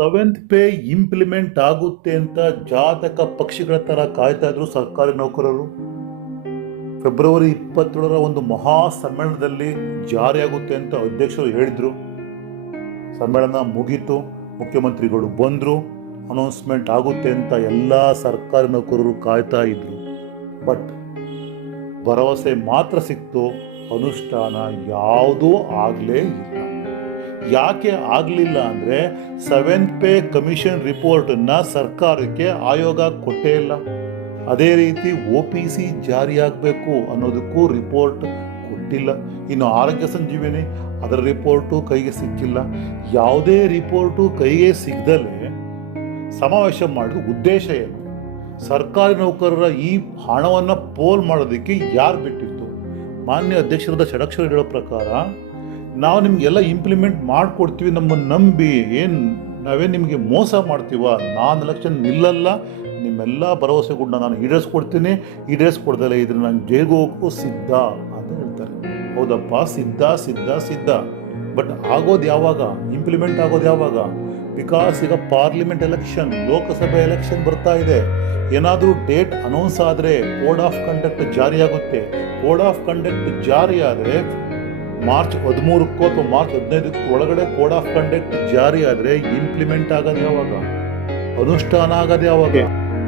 Seventh pay implement ಆಗುತ್ತೆ ಅಂತ ಜಾತಕ ಪಕ್ಷಿಗಳ ಥರ ಕಾಯ್ತಾ ಇದ್ರು ಸರ್ಕಾರಿ ನೌಕರರು. ಫೆಬ್ರವರಿ ಇಪ್ಪತ್ತೇಳರ ಒಂದು ಮಹಾ ಸಮ್ಮೇಳನದಲ್ಲಿ ಜಾರಿಯಾಗುತ್ತೆ ಅಂತ ಅಧ್ಯಕ್ಷರು ಹೇಳಿದರು. ಸಮ್ಮೇಳನ ಮುಗೀತು, ಮುಖ್ಯಮಂತ್ರಿಗಳು ಬಂದರು, ಅನೌನ್ಸ್ಮೆಂಟ್ ಆಗುತ್ತೆ ಅಂತ ಎಲ್ಲ ಸರ್ಕಾರಿ ನೌಕರರು ಕಾಯ್ತಾ ಇದ್ರು. ಬಟ್ ಭರವಸೆ ಮಾತ್ರ ಸಿಕ್ತು, ಅನುಷ್ಠಾನ ಯಾವುದೂ ಆಗಲೇ ಇಲ್ಲ. ಯಾಕೆ ಆಗಲಿಲ್ಲ ಅಂದರೆ ಸೆವೆಂತ್ ಪೇ ಕಮಿಷನ್ ರಿಪೋರ್ಟನ್ನು ಸರ್ಕಾರಕ್ಕೆ ಆಯೋಗ ಕೊಟ್ಟೇ ಇಲ್ಲ. ಅದೇ ರೀತಿ ಒ ಪಿ ಸಿ ಜಾರಿಯಾಗಬೇಕು ಅನ್ನೋದಕ್ಕೂ ರಿಪೋರ್ಟ್ ಕೊಟ್ಟಿಲ್ಲ. ಇನ್ನು ಆರೋಗ್ಯ ಸಂಜೀವಿನಿ, ಅದರ ರಿಪೋರ್ಟು ಕೈಗೆ ಸಿಕ್ಕಿಲ್ಲ. ಯಾವುದೇ ರಿಪೋರ್ಟು ಕೈಗೆ ಸಿಗದಲೇ ಸಮಾವೇಶ ಮಾಡಿದ ಉದ್ದೇಶ ಏನು? ಸರ್ಕಾರಿ ನೌಕರರ ಈ ಹಣವನ್ನು ಪೋಲ್ ಮಾಡೋದಕ್ಕೆ ಯಾರು ಬಿಟ್ಟಿತ್ತು? ಮಾನ್ಯ ಅಧ್ಯಕ್ಷರಾದ ಷಡಕ್ಷರ ಹೇಳೋ ಪ್ರಕಾರ ನಾವು ನಿಮಗೆಲ್ಲ ಇಂಪ್ಲಿಮೆಂಟ್ ಮಾಡಿಕೊಡ್ತೀವಿ ನಮ್ಮನ್ನು ನಂಬಿ. ಏನು ನಾವೇ ನಿಮಗೆ ಮೋಸ ಮಾಡ್ತೀವ? ನಾನು ಎಲೆಕ್ಷನ್ ನಿಲ್ಲಲ್ಲ. ನಿಮ್ಮೆಲ್ಲ ಭರವಸೆಗಳನ್ನ ನಾನು ಈಡೇರಿಸ್ಕೊಡ್ತೀನಿ. ಈಡೇರಿಸ್ಕೊಡ್ದಲ್ಲ ಇದ್ರೆ ನಾನು ಜೇಗೋಗೋಕ್ಕೂ ಸಿದ್ಧ ಅಂತ ಹೇಳ್ತಾರೆ. ಹೌದಪ್ಪ, ಸಿದ್ಧ ಸಿದ್ಧ ಸಿದ್ಧ. ಬಟ್ ಆಗೋದು ಯಾವಾಗ? ಇಂಪ್ಲಿಮೆಂಟ್ ಆಗೋದು ಯಾವಾಗ? ಬಿಕಾಸ್ ಈಗ ಪಾರ್ಲಿಮೆಂಟ್ ಎಲೆಕ್ಷನ್ ಲೋಕಸಭೆ ಎಲೆಕ್ಷನ್ ಬರ್ತಾ ಇದೆ. ಏನಾದರೂ ಡೇಟ್ ಅನೌನ್ಸ್ ಆದರೆ ಕೋಡ್ ಆಫ್ ಕಂಡಕ್ಟ್ ಜಾರಿಯಾಗುತ್ತೆ. ಕೋಡ್ ಆಫ್ ಕಂಡಕ್ಟ್ ಜಾರಿ ಮಾರ್ಚ್ ಹದಿಮೂರಕ್ಕೋ ಅಥವಾ ಮಾರ್ಚ್ ಹದಿನೈದಕ್ಕೂ ಒಳಗಡೆ ಕೋಡ್ ಆಫ್ ಕಂಡಕ್ಟ್ ಜಾರಿ ಆದರೆ ಇಂಪ್ಲಿಮೆಂಟ್ ಆಗೋದು ಯಾವಾಗ? ಅನುಷ್ಠಾನ ಆಗೋದು ಯಾವಾಗ?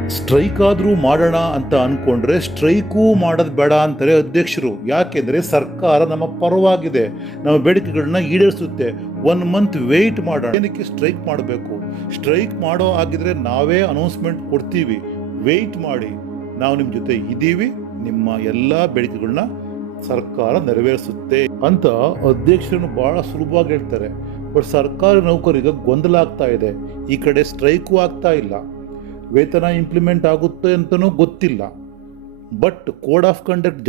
ಸ್ಟ್ರೈಕ್ ಆದರೂ ಮಾಡೋಣ ಅಂತ ಅನ್ಕೊಂಡ್ರೆ ಸ್ಟ್ರೈಕೂ ಮಾಡೋದು ಬೇಡ ಅಂತಾರೆ ಅಧ್ಯಕ್ಷರು. ಯಾಕೆಂದರೆ ಸರ್ಕಾರ ನಮ್ಮ ಪರವಾಗಿದೆ. ನಮ್ಮ ಬೇಡಿಕೆಗಳನ್ನ ಈಡೇರಿಸುತ್ತೆ. ಒನ್ ಮಂತ್ ವೆಯ್ಟ್ ಮಾಡೋಣ. ಏನಕ್ಕೆ ಸ್ಟ್ರೈಕ್ ಮಾಡಬೇಕು? ಸ್ಟ್ರೈಕ್ ಮಾಡೋ ಆಗಿದ್ರೆ ನಾವೇ ಅನೌನ್ಸ್ಮೆಂಟ್ ಕೊಡ್ತೀವಿ. ವೆಯ್ಟ್ ಮಾಡಿ. ನಾವು ನಿಮ್ಮ ಜೊತೆ ಇದ್ದೀವಿ ನಿಮ್ಮ ಎಲ್ಲ ಬೇಡಿಕೆಗಳನ್ನ ಸರ್ಕಾರ ನೆರವೇರಿಸುತ್ತೆ ಅಂತ ಅಧ್ಯಕ್ಷರನ್ನು ಬಹಳ ಸುಲಭವಾಗಿ ಹೇಳ್ತಾರೆ. ಬಟ್ ಸರ್ಕಾರಿ ನೌಕರಿಗೆ ಗೊಂದಲ ಆಗ್ತಾ ಇದೆ. ಈ ಕಡೆ ಸ್ಟ್ರೈಕು ಆಗ್ತಾ ಇಲ್ಲ. ವೇತನ ಇಂಪ್ಲಿಮೆಂಟ್ ಆಗುತ್ತೆ ಅಂತಲೂ ಗೊತ್ತಿಲ್ಲ. But code of conduct